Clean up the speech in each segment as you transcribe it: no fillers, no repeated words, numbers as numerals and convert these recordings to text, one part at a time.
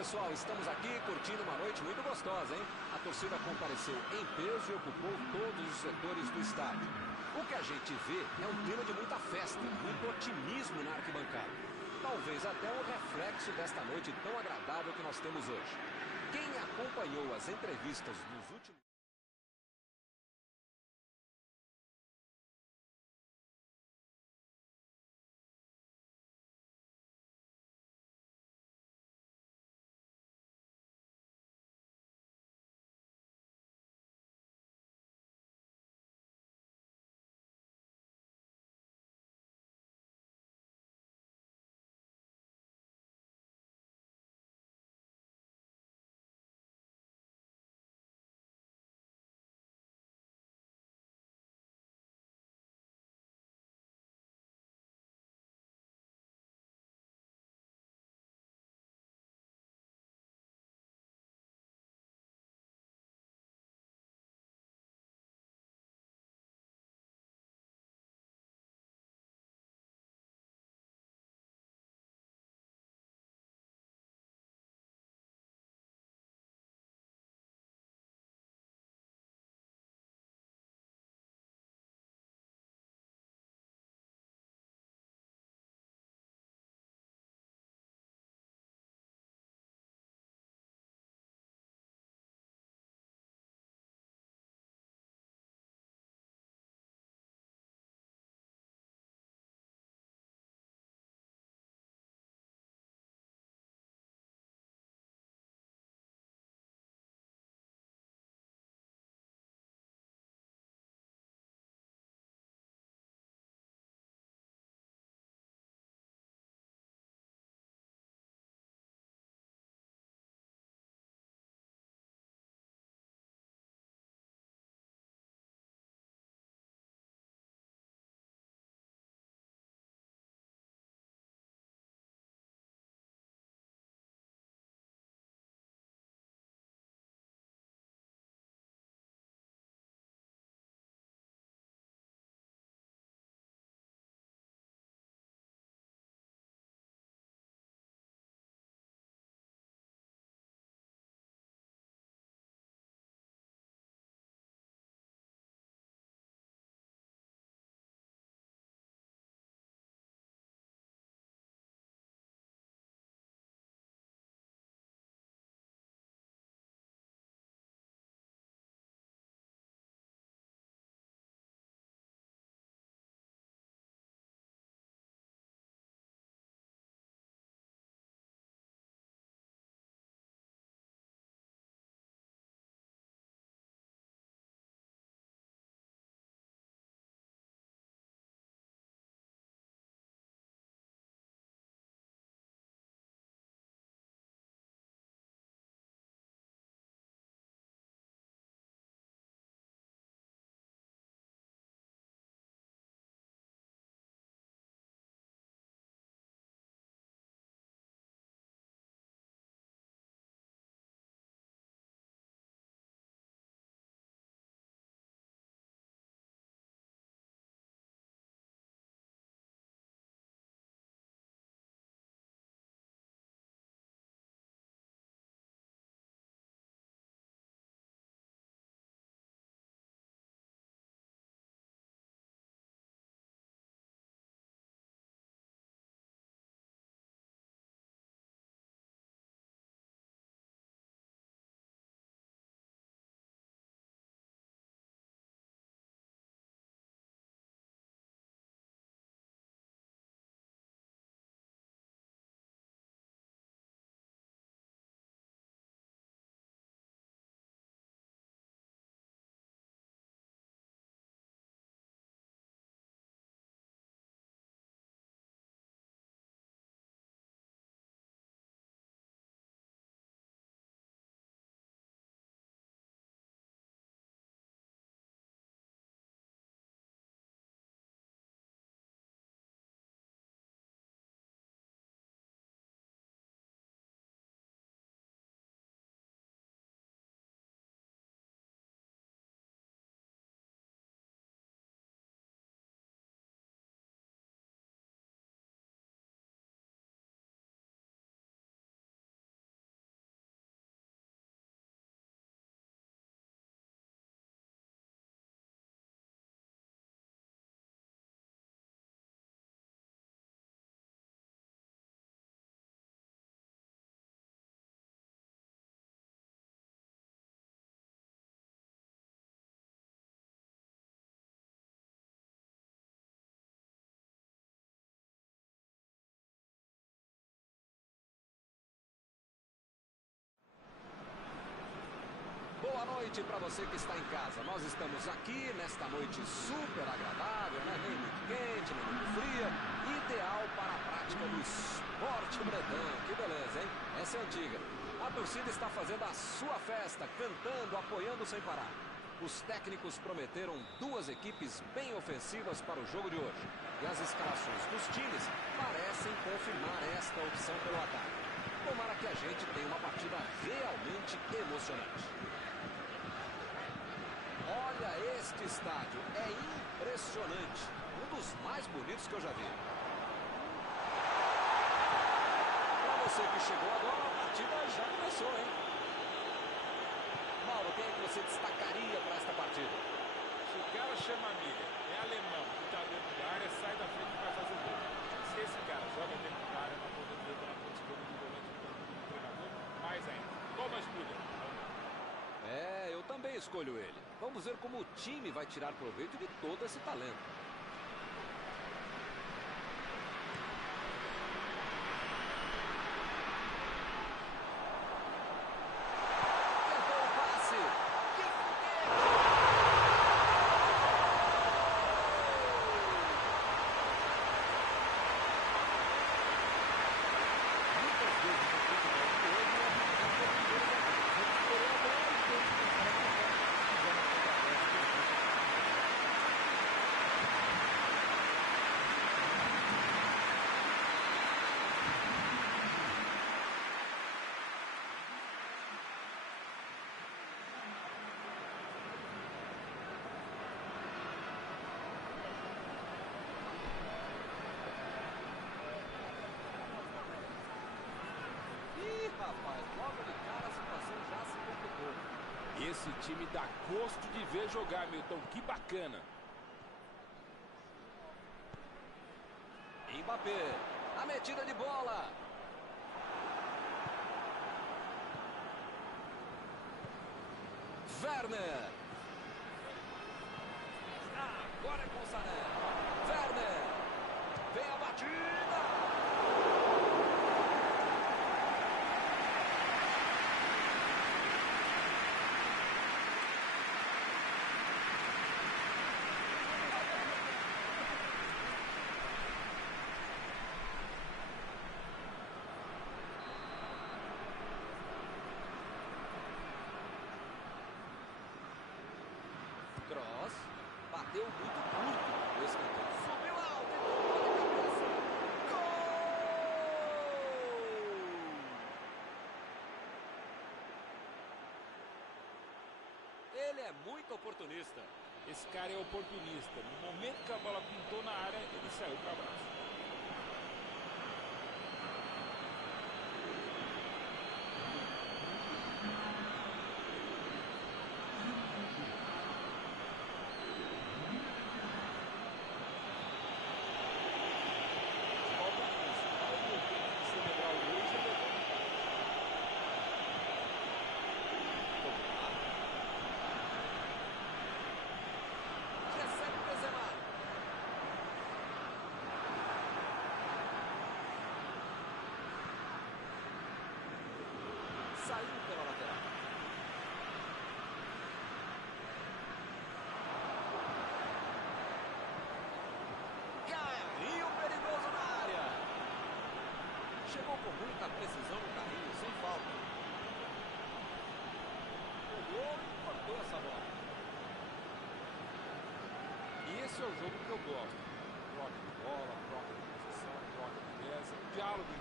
pessoal, estamos aqui curtindo uma noite muito gostosa, hein? A torcida compareceu em peso e ocupou todos os setores do estádio. O que a gente vê é um clima de muita festa, muito otimismo na arquibancada. Talvez até um reflexo desta noite tão agradável que nós temos hoje. Quem acompanhou as entrevistas nos últimos... Boa noite para você que está em casa. Nós estamos aqui nesta noite super agradável, né? Nem muito quente, nem muito fria. Ideal para a prática do esporte bretão. Que beleza, hein? Essa é antiga. A torcida está fazendo a sua festa, cantando, apoiando sem parar. Os técnicos prometeram duas equipes bem ofensivas para o jogo de hoje. E as escalações dos times parecem confirmar esta opção pelo ataque. Tomara que a gente tenha uma partida realmente emocionante. Olha este estádio, é impressionante. Um dos mais bonitos que eu já vi. Para você que chegou agora, a partida já começou, hein? Mauro, quem é que você destacaria para esta partida? Se o cara chama a milha, é alemão, que está dentro da área, sai da frente e vai fazer o gol. Se esse cara joga dentro da área, na ponta direita, na ponta esquerda do volante do treinador, mais ainda. Thomas Müller. É, eu também escolho ele. Vamos ver como o time vai tirar proveito de todo esse talento. Tentou o passe. Que foguete! Muitas vezes no futebol de hoje é recuperou a bola e tem que pensar na Ih, rapaz, logo de cara a situação já se complicou. Esse time dá gosto de ver jogar, Milton. Que bacana. Mbappé, a metida de bola. Werner. Agora é com o Sané. Werner. Vem a batida. Cross, bateu muito curto. O escanteio subiu alto e tocou de cabeça. Gol! Ele é muito oportunista. Esse cara é oportunista. No momento que a bola pintou na área, ele saiu para abraço. Recebe o Benzema. Saiu pela lateral. Carrinho perigoso na área. Chegou com muita precisão no carrinho, sem falta. Pegou e cortou essa bola. E esse é o jogo que eu gosto. Troca de bola, troca de posição, troca de peça, diálogo.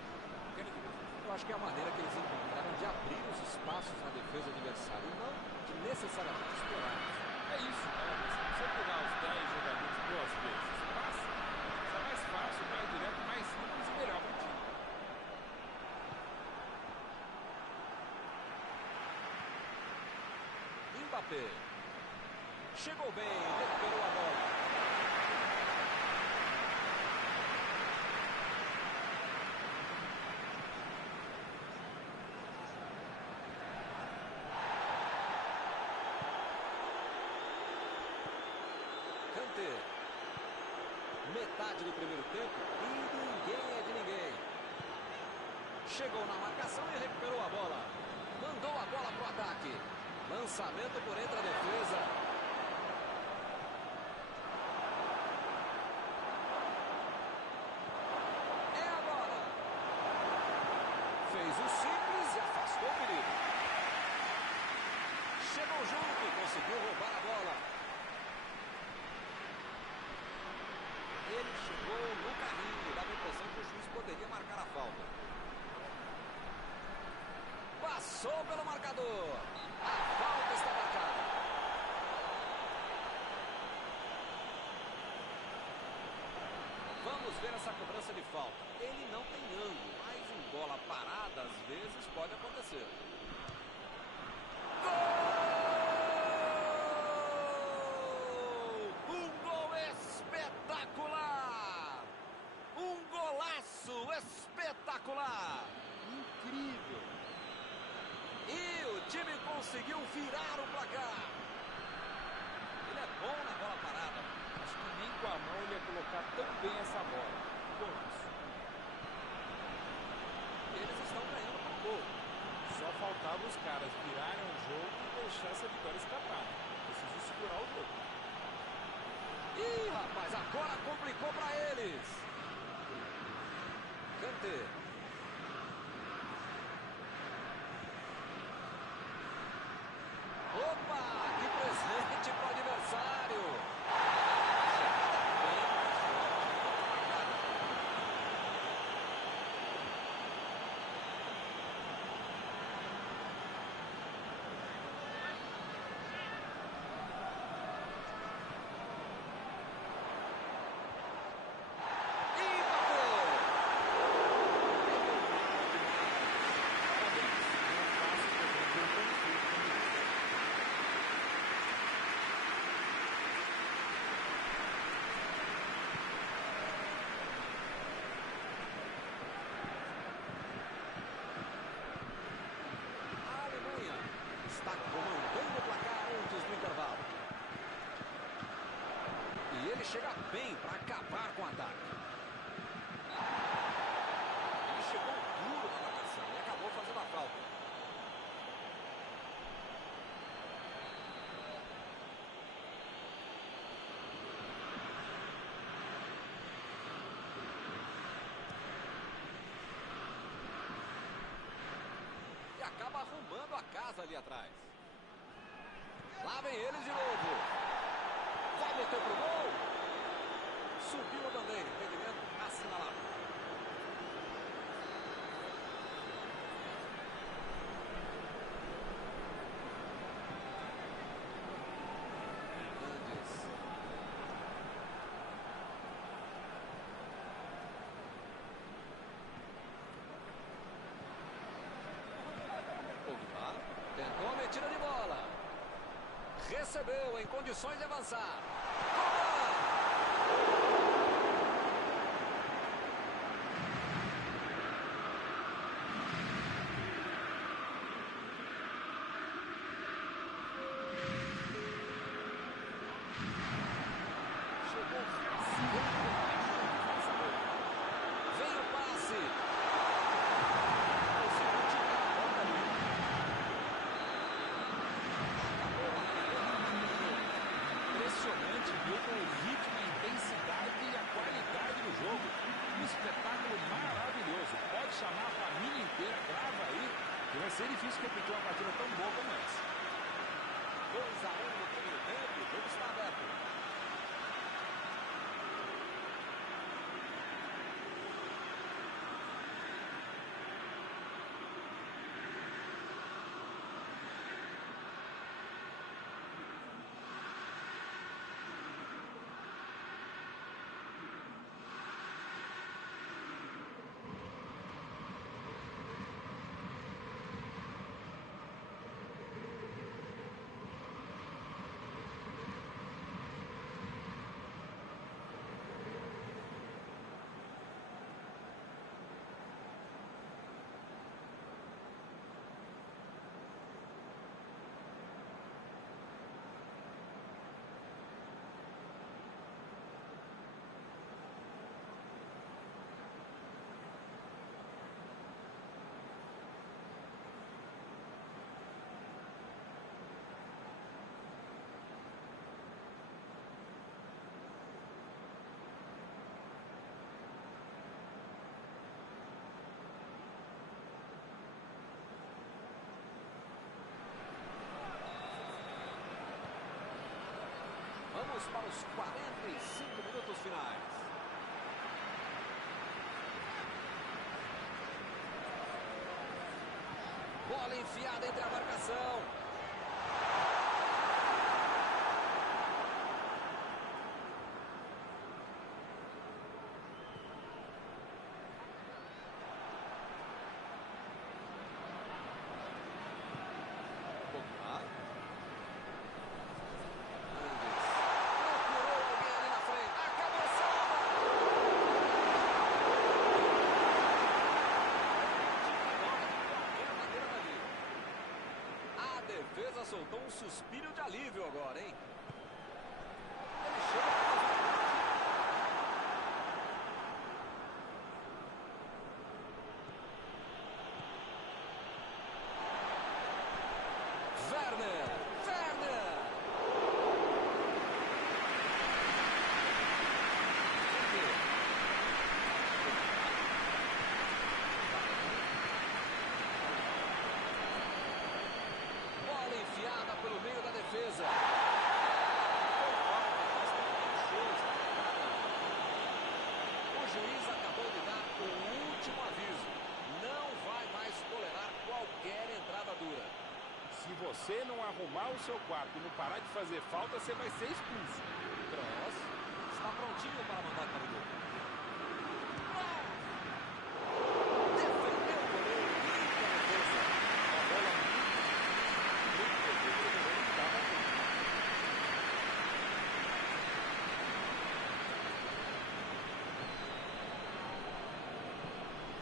Eu acho que é a maneira que eles encontraram de abrir os espaços na defesa adversária e não de necessariamente explorá-los. É isso, né? Se você pegar os 10 jogadores duas vezes, passa. Isso é mais fácil, mais direto, mais simples e melhor para o time. Mbappé. Chegou bem, recuperou a bola. Kanté. Metade do primeiro tempo e ninguém é de ninguém. Chegou na marcação e recuperou a bola. Mandou a bola para o ataque. Lança lançamento por entre a defesa. É agora. Fez o simples e afastou o perigo. Chegou junto e conseguiu roubar a bola. Ele chegou no carrinho, dava a impressão que o juiz poderia marcar a falta. Passou pelo marcador. A falta está marcada. Vamos ver essa cobrança de falta. Ele não tem ângulo, mas em bola parada, às vezes, pode acontecer. Gol! Um gol espetacular! Um golaço espetacular! Incrível! E o time conseguiu virar o placar. Ele é bom na bola parada. Acho que nem com a mão ele ia colocar tão bem essa bola. Golaço. E eles estão ganhando por pouco. Só faltava os caras virarem o jogo e deixar essa vitória escapar. Preciso segurar o jogo. Ih, rapaz, agora complicou para eles. Kanté. Opa, que presente para o adversário. Está comandando o placar antes do intervalo. E ele chega bem para acabar com o ataque. Ele chegou duro na marcação e acabou fazendo a falta. E acaba arrumando a casa ali atrás. Lá vem eles de novo. Vai meter pro gol. Subiu a bandeira. Impedimento assinalado. Hernandes. Pogba tentou a metida de bola. Recebeu em condições de avançar. Chegou vem o passe. Conseguiu tirar a bola ali. Impressionante, viu, com o ritmo, a intensidade e a qualidade do jogo. Um espetáculo maravilhoso. Pode chamar a família inteira, grava aí, que vai ser difícil repetir uma partida tão boa como essa. 2-1 no primeiro tempo, o jogo está aberto. Vamos para os 45 minutos finais. Bola enfiada entre a marcação. Soltou um suspiro de alívio agora, hein? Ele chega para fazer. Werner! Enfiada pelo meio da defesa. O juiz acabou de dar o último aviso. Não vai mais tolerar qualquer entrada dura. Se você não arrumar o seu quarto e não parar de fazer falta, você vai ser expulso. Kroos está prontinho para mandar para o gol. Defendeu o goleiro, limpa a defesa. A bola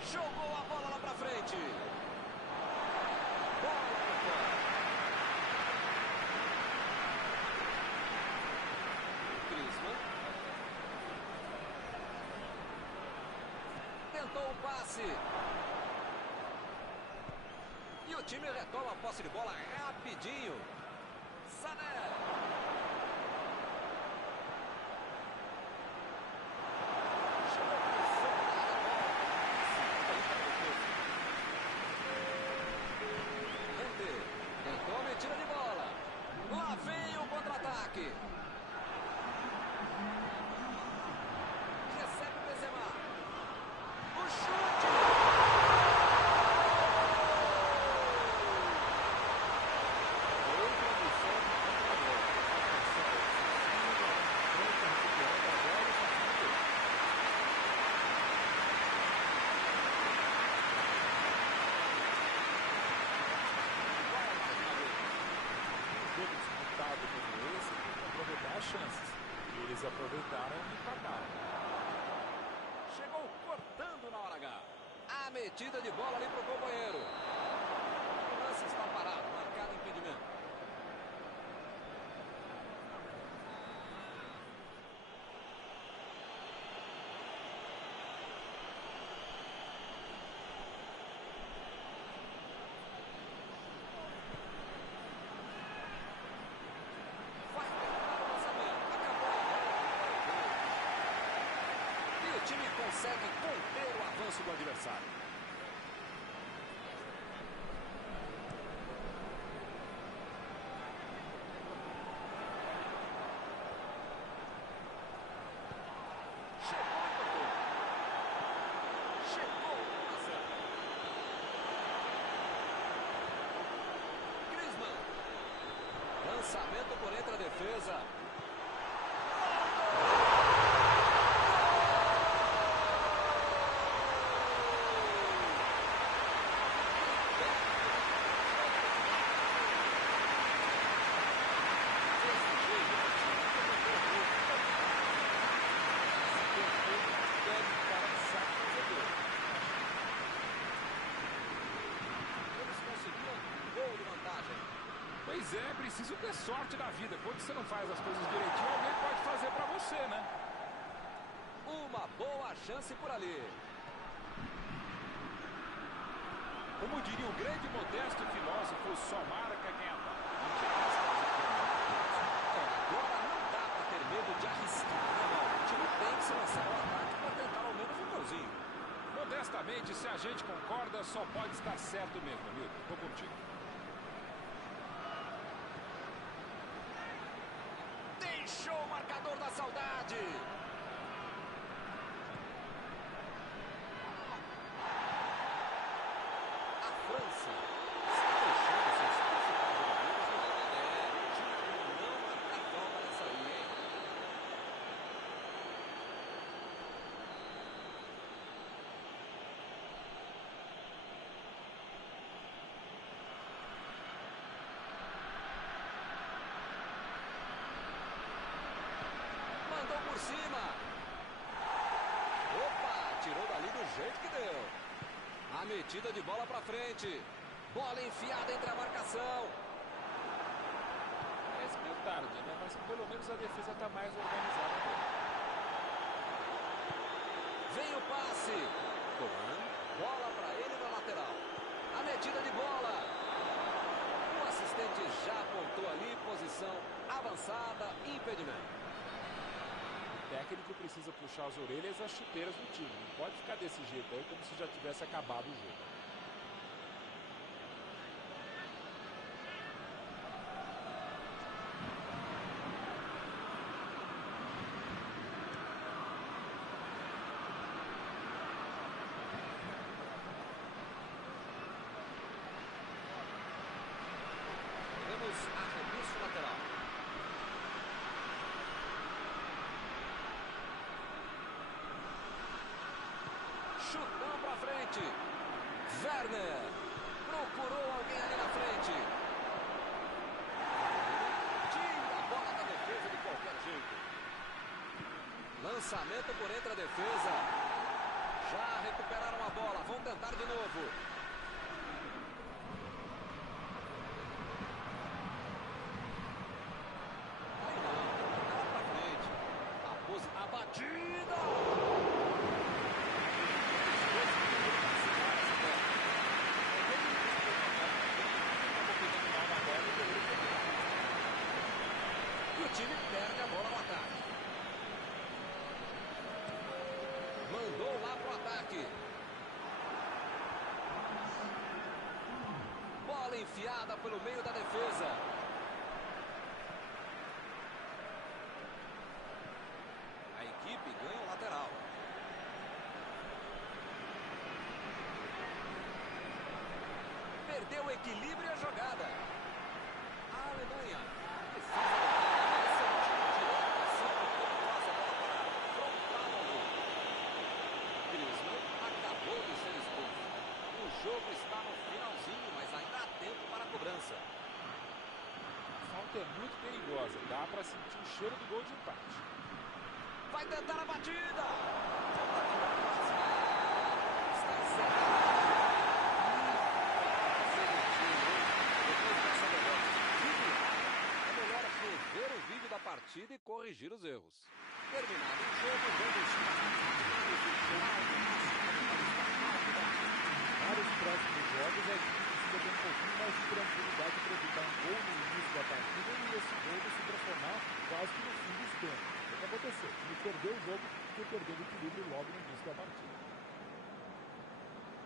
jogou a bola lá pra frente. Bola pra fora. Griezmann. Tentou o passe. E o time retoma a posse de bola rapidinho. Sané. Tentou a metida de bola. Lá vem o contra-ataque. Recebe o Benzema. O chute. Chances. E eles aproveitaram e empataram. Chegou cortando na hora H. A metida de bola ali pro companheiro. O lance está parado, marcado impedimento. O time consegue conter o avanço do adversário. Chegou e tocou. Chegou a certa. Griezmann. Lançamento por entre a defesa. Pois é, preciso ter sorte na vida. Quando você não faz as coisas direitinho, alguém pode fazer pra você, né? Uma boa chance por ali. Como diria o grande modesto filósofo, só marca quem ataca. Agora não dá pra ter medo de arriscar, né, não? O time tem que se lançar ao ataque pra tentar ao menos um golzinho. Modestamente, se a gente concorda, só pode estar certo mesmo, Milton. Tô contigo. Deixou uma marcador da saudade. A França está deixando seus principais jogadores no campo. O time não marcar falta nessa aí, hein? Mandou por cima. Opa, tirou dali do jeito que deu. A metida de bola pra frente. Bola enfiada entre a marcação. Parece meio tarde, né? Mas pelo menos a defesa está mais organizada agora. Vem o passe. Coman, bola pra ele na lateral. A metida de bola. O assistente já apontou ali, posição avançada, impedimento. O técnico precisa puxar as orelhas e as chuteiras do time. Não pode ficar desse jeito aí como se já tivesse acabado o jogo. Temos arremesso lateral. Chutão pra frente. Werner procurou alguém ali na frente. Tira a bola da defesa de qualquer jeito. Lançamento por entre a defesa. Já recuperaram a bola. Vão tentar de novo. Aí não. Lá pra frente. A batida. E o time perde a bola no ataque. Mandou lá pro ataque. Bola enfiada pelo meio da defesa. A equipe ganha o lateral. Perdeu o equilíbrio e a jogada. A Alemanha precisa esse é um tiro direto, sempre que ele passa a bola para frontal ao gol. Griezmann acabou de ser expulso. O jogo está no finalzinho, mas ainda há tempo para a cobrança. A falta é muito perigosa. Dá para sentir o cheiro do gol de empate. Vai tentar a batida. Está encerrado. É melhor rever o vídeo da partida e corrigir os erros. Terminado o jogo, vamos Para os próximos jogos, a equipe precisa ter um pouquinho mais de tranquilidade para evitar um gol no início da partida e esse gol se transformar quase que no fim dos tempos. O que aconteceu? Ele perdeu o jogo porque perdeu o equilíbrio logo no início da partida.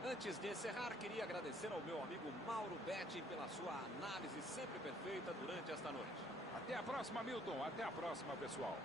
Antes de encerrar, queria agradecer ao meu amigo Mauro Betting pela sua análise sempre perfeita durante esta noite. Até a próxima, Milton. Até a próxima, pessoal.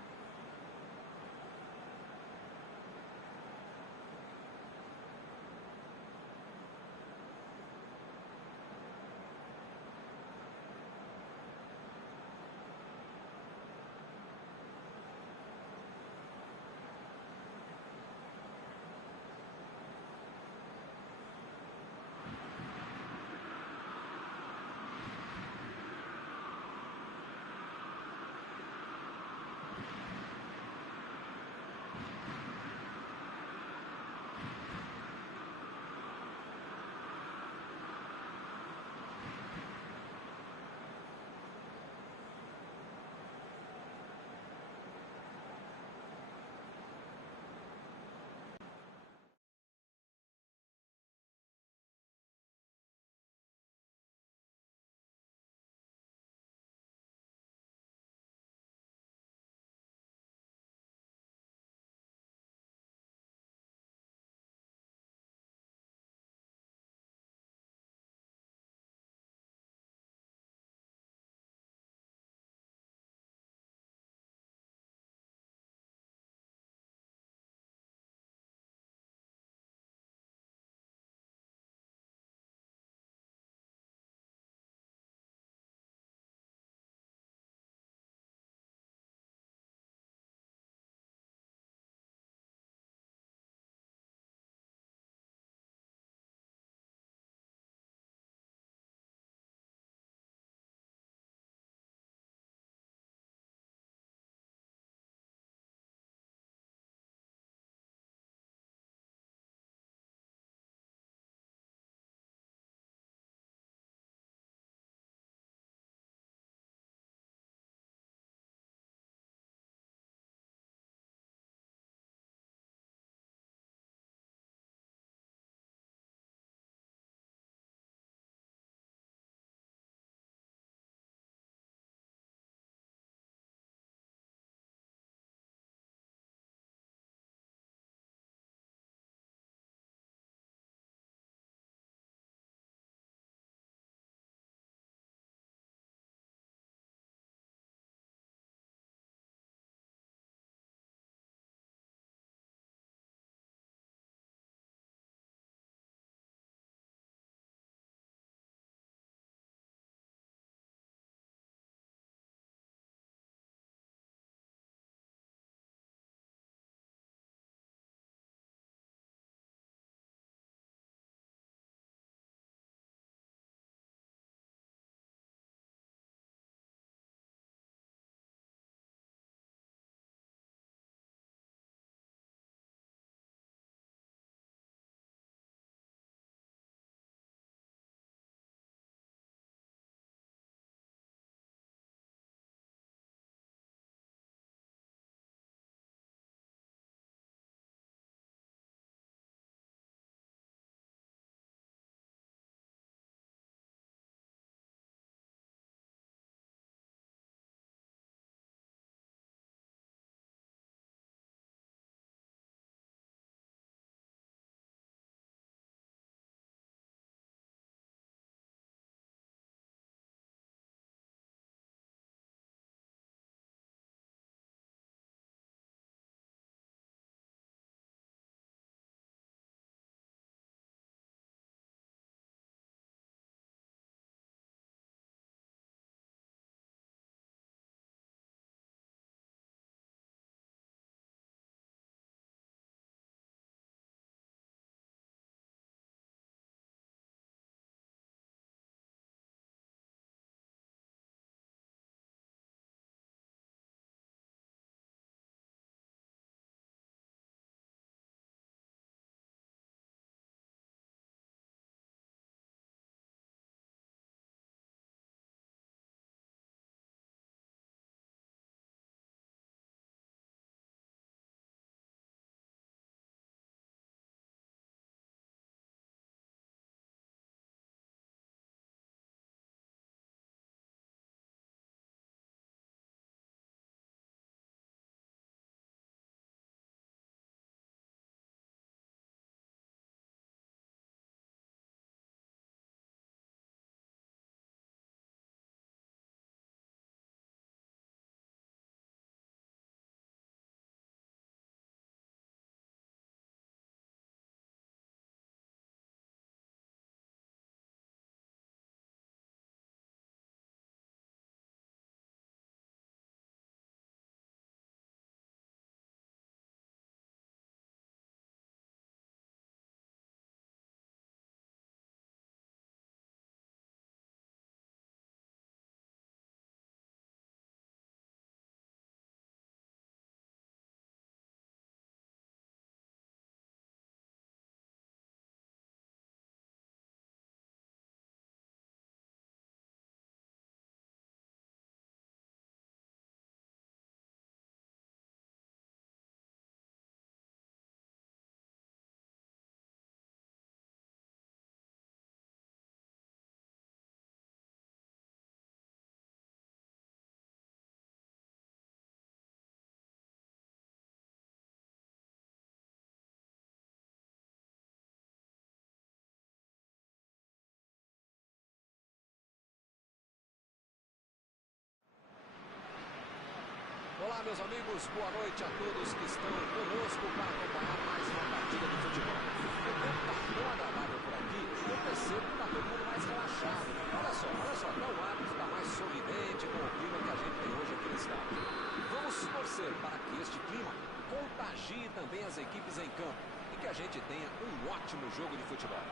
Olá, meus amigos, boa noite a todos que estão conosco para acompanhar mais uma partida de futebol. O tempo está tão agradável por aqui, eu percebo que está todo mundo mais relaxado. Olha só, até o árbitro está mais sorridente com o clima que a gente tem hoje aqui no estádio. Vamos torcer para que este clima contagie também as equipes em campo e que a gente tenha um ótimo jogo de futebol.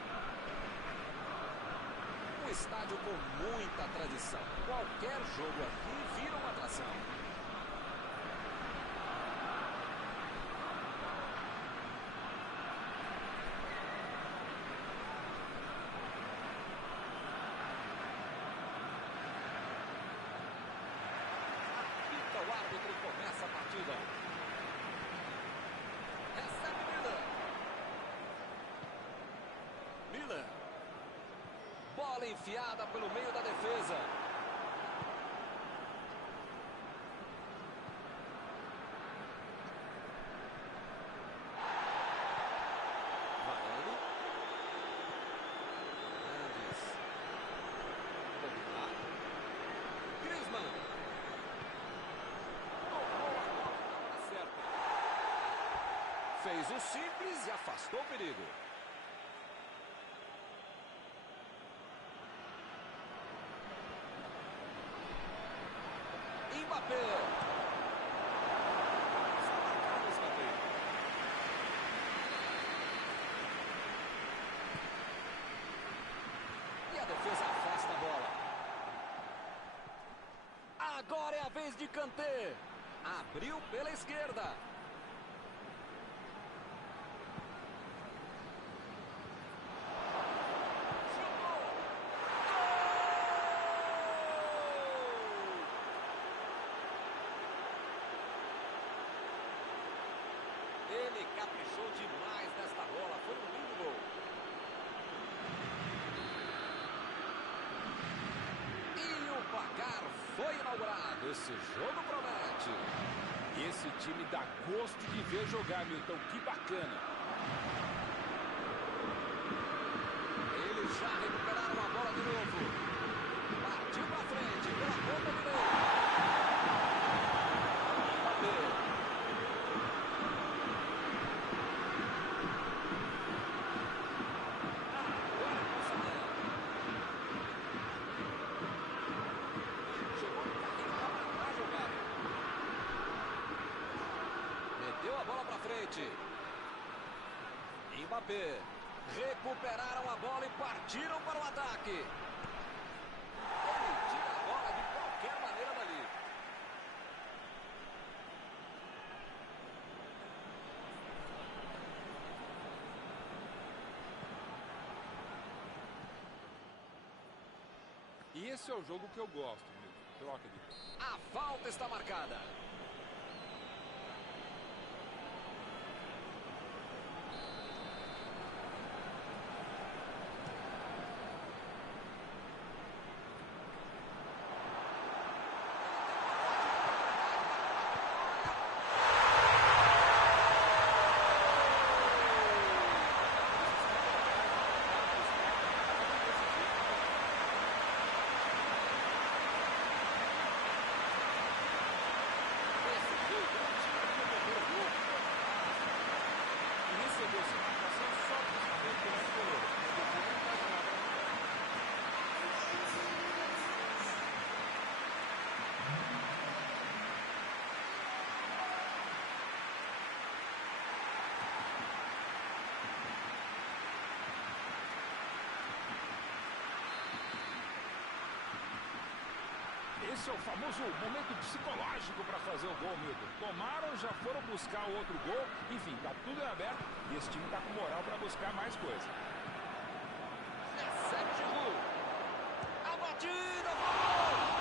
Um estádio com muita tradição. Qualquer jogo aqui vira uma atração. Apita o árbitro e começa a partida. Recebe Miller. Bola enfiada pelo meio da defesa. Varane. Andes. Pogba. Griezmann. Tocou a bola na hora certa. Fez o simples e afastou o perigo. Mbappé. Está marcado o escanteio. E a defesa afasta a bola. Agora é a vez de Kanté. Abriu pela esquerda. Ele caprichou demais nesta bola. Foi um lindo gol. E o placar foi inaugurado. Esse jogo promete. E esse time dá gosto de ver jogar, Milton. Que bacana. Eles já recuperaram a bola de novo. Partiu pra frente pela ponta direita. Mbappé. Meteu a bola pra frente. Mbappé. Recuperaram a bola e partiram para o ataque. Ele tira a bola de qualquer maneira dali. E esse é o jogo que eu gosto, Milton. Troca de... A falta está marcada. Esse é o famoso momento psicológico para fazer o gol, Milton. Tomaram, já foram buscar o outro gol. Enfim, tá tudo em aberto e esse time tá com moral para buscar mais coisa. Recebe Giroud. A batida, gol!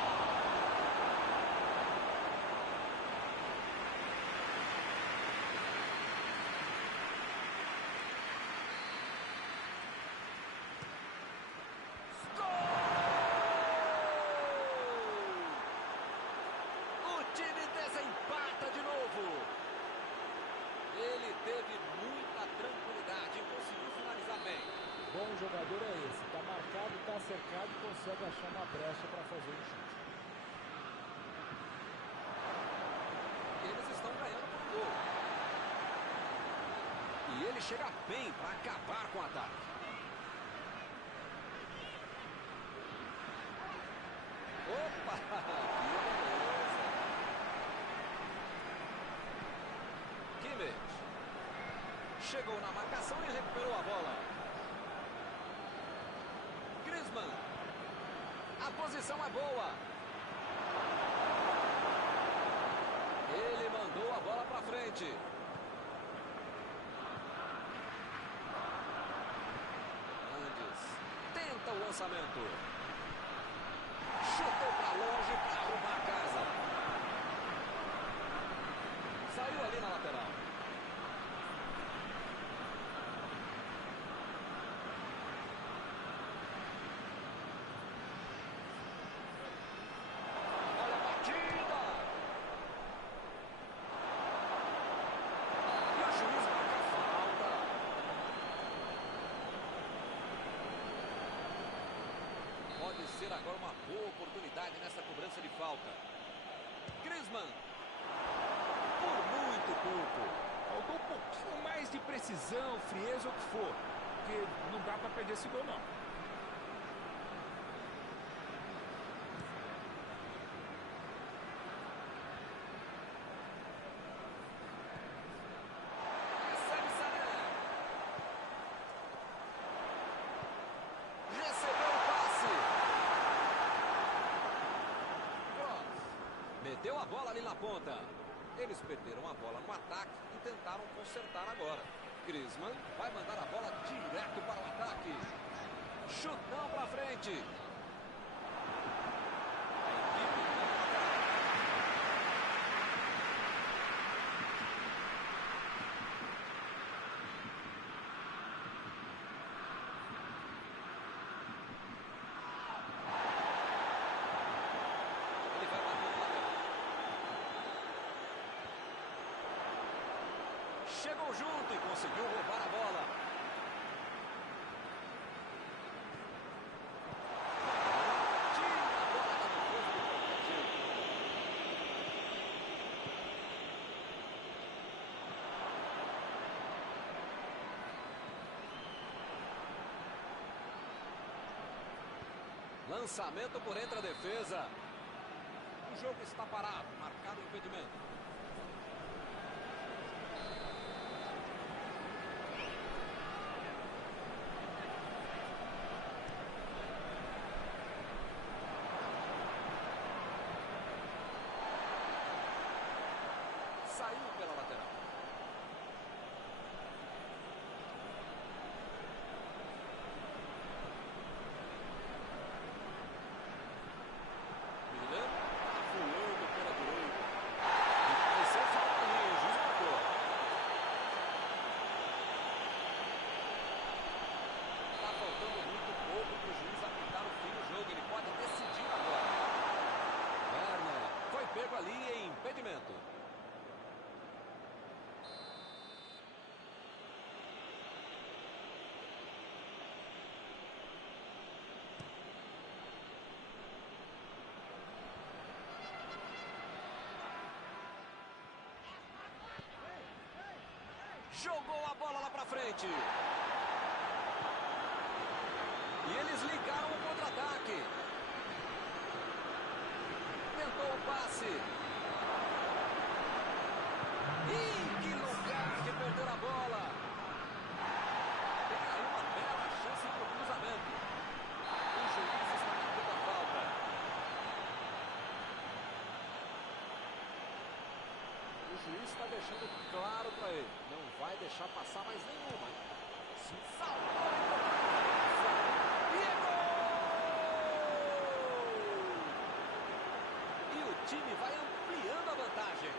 Desempata de novo. Ele teve muita tranquilidade e conseguiu finalizar bem. Bom jogador é esse. Está marcado, está cercado e consegue achar uma brecha para fazer o chute. chega bem para acabar com o ataque. Opa! Que beleza! Kimmich. Chegou na marcação e recuperou a bola. Griezmann. A posição é boa. Ele mandou a bola para frente. Tenta o lançamento. Chutou para longe para arrumar a casa. Saiu ali na lateral. Olha a batida. E o juiz marca a falta. Pode ser agora uma boa oportunidade nessa cobrança de falta. Griezmann. Por muito pouco. Faltou um pouquinho mais de precisão, frieza, ou o que for. Porque não dá para perder esse gol, não. Recebe Sané. Recebeu o passe. Cross. Meteu a bola ali na ponta. Eles perderam a bola no ataque e tentaram consertar agora. Griezmann vai mandar a bola direto para o ataque. Chutão para frente. A equipe ele vai bater no lateral. Chegou junto e conseguiu roubar a bola. Tira a bola da defesa de qualquer jeito. Lançamento por entre a defesa. O jogo está parado, marcado o impedimento. Saiu pela lateral. Milan tá voando pela direita. E pareceu falta ali, o juiz marcou. Tá faltando muito pouco para o juiz apitar o fim do jogo. Ele pode decidir agora. Werner foi pego ali em impedimento. Jogou a bola lá pra frente. E eles ligaram o contra-ataque. Tentou o passe. Ih, que lugar de perder a bola. Tem aí uma bela chance para o cruzamento. O juiz está batendo a falta. O juiz está deixando claro para ele. Não vai deixar passar mais nenhuma. Se salvou e é gol! E o time vai ampliando a vantagem.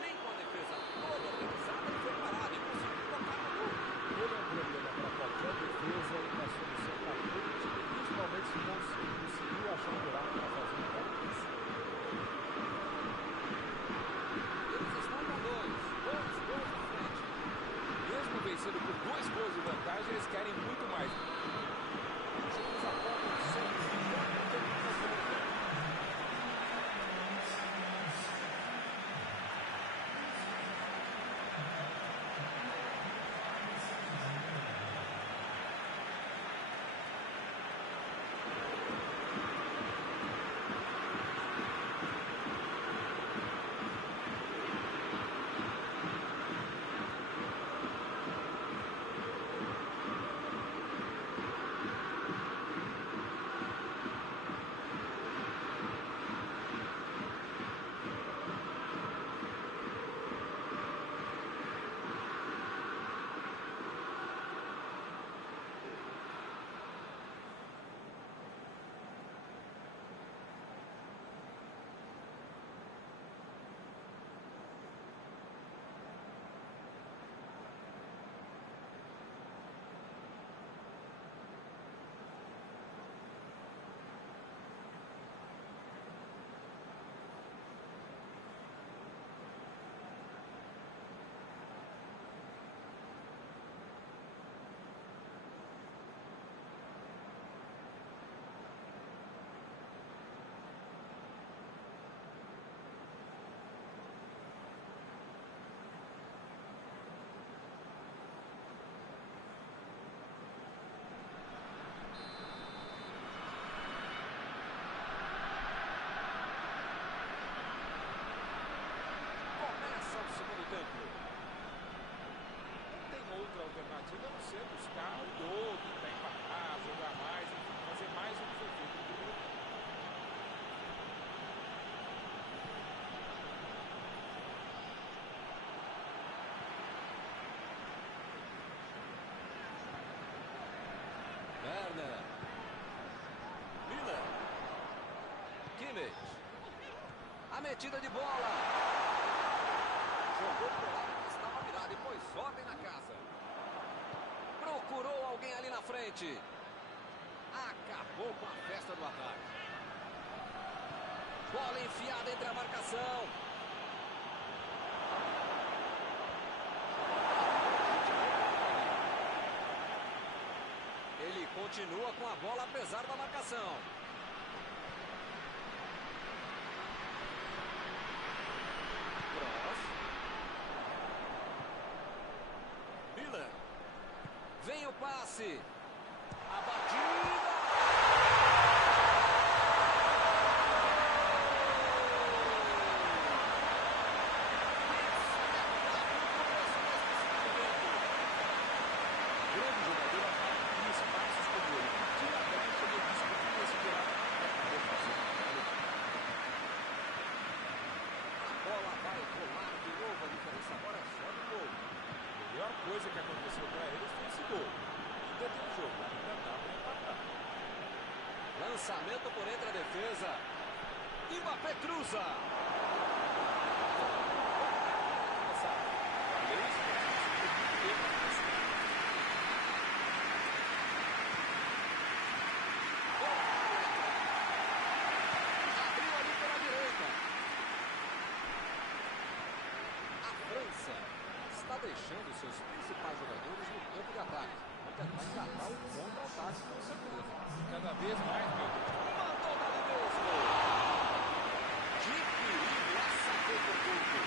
Nem com a defesa toda organizada ele foi parado e conseguiu tocar no gol. Ele é um problema para qualquer defesa e uma solução para todo time, principalmente se conseguiu achar um buraco para fazer um gol. Eles estão com dois gols na frente. Mesmo vencendo por 2 gols de vantagem, eles querem muito mais. Os juízes apontam 150 minutos pelo tempo. Kimmich. A metida de bola. Jogou pro lado que estava virado e pôs ordem na casa. Procurou alguém ali na frente. Acabou com a festa do ataque. Bola enfiada entre a marcação. Ele continua com a bola apesar da marcação. Cross. Miller. Vem o passe. A batida. Coisa que aconteceu para eles foi esse gol. Ainda tem um jogo, ainda dá para empatar. Lançamento por entre a defesa. Mbappé cruza. Abriu ali pela direita. A França está deixando seus principais jogadores no campo de ataque. Vão tentar engatar o contra-ataque, com certeza. Cada vez mais, meu Deus. Mandou dali mesmo. Que perigo, essa foi por pouco.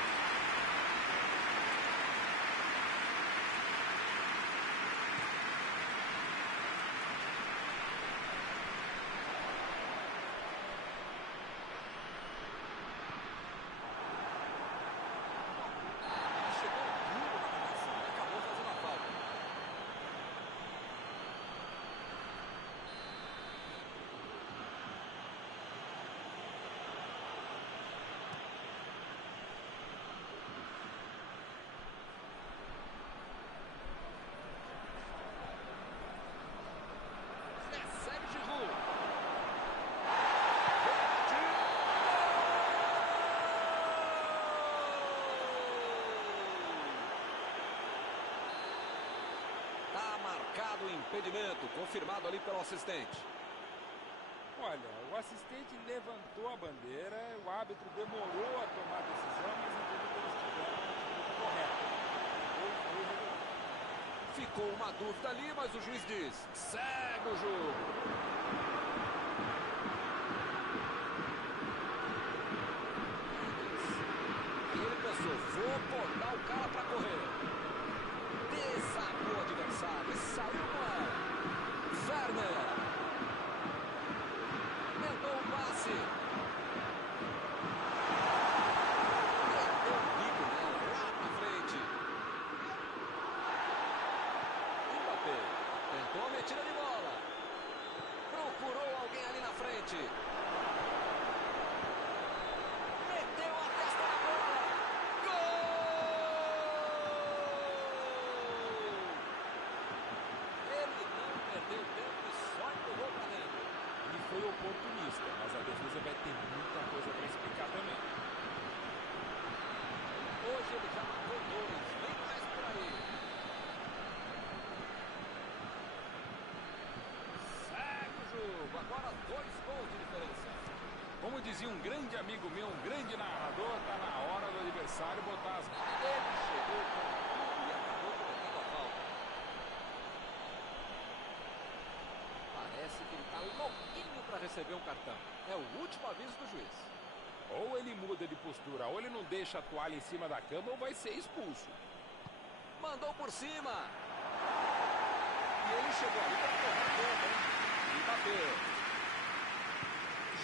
Marcado o impedimento, confirmado ali pelo assistente. Olha, o assistente levantou a bandeira, o árbitro demorou a tomar a decisão, mas entendeu que eles tiveram a atitude correta. Ficou uma dúvida ali, mas o juiz diz: segue o jogo. Aí ele pensou: vou botar o cara para correr. Desarmou o adversário e saiu com ela. Werner. Tentou o passe. Meteu o bico nela, lá na frente. Mbappé. Tentou a metida de bola. Procurou alguém ali na frente. Meteu a testa na bola. Foi oportunista, mas a defesa vai ter muita coisa para explicar também. Hoje ele já matou dois, nem mais por aí. Segue o jogo, agora 2 gols de diferença. Como dizia um grande amigo meu, um grande narrador, tá na hora do adversário botar as mãos. Ele chegou com tudo e acabou cometendo a falta. Parece que ele está louquinho para receber um cartão. É o último aviso do juiz. Ou ele muda de postura, ou ele não deixa a toalha em cima da cama, ou vai ser expulso. Mandou por cima. E ele chegou ali para correr a bomba, hein? Mbappé.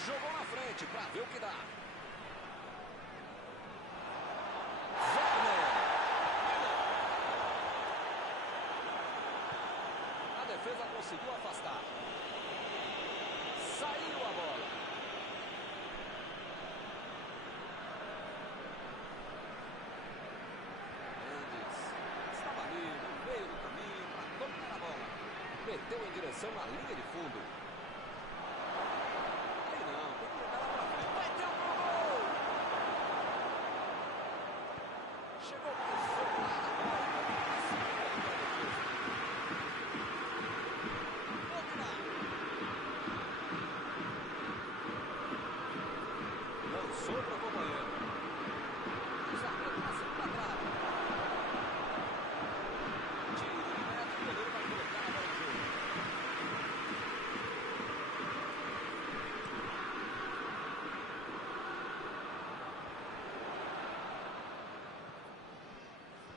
Jogou na frente para ver o que dá. Werner. A defesa conseguiu afastar. Saiu a bola. Mendes estava ali no meio do caminho para tocar a bola. Meteu em direção à linha de fundo. Aí não, tem que jogar lá para frente. Chegou isolada a bola. Lançou para o companheiro. O zagueiro passa para trás. Tiro de meta, o goleiro vai colocar a bola no jogo.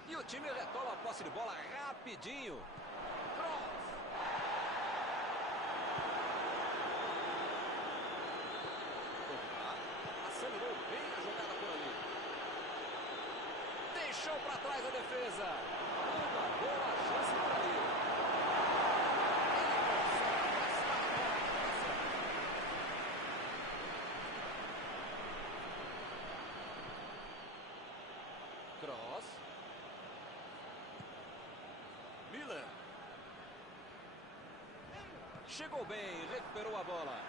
E o time retoma a posse de bola rapidinho. Cross. Acelerou bem a jogada por ali. Deixou para trás a defesa. Uma boa chance por ali. Ele consegue afastar a bola na cabeça. Cross. Miller. Chegou bem, recuperou a bola.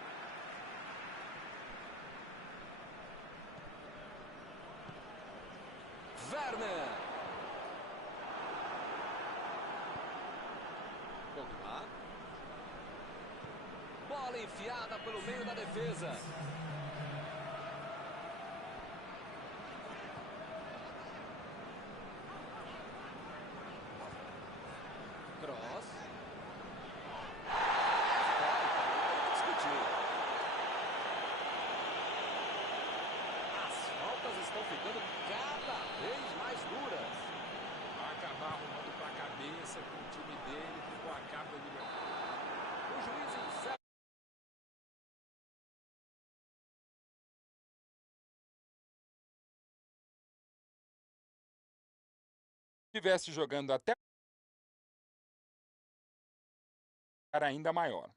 Werner. Pogba. Bola enfiada pelo meio da defesa. Cross. As faltas estão ficando cada vez mais duras. Vai acabar arrumando para a cabeça com o time dele, com a capa de O juiz encerra. estivesse jogando até ainda maior.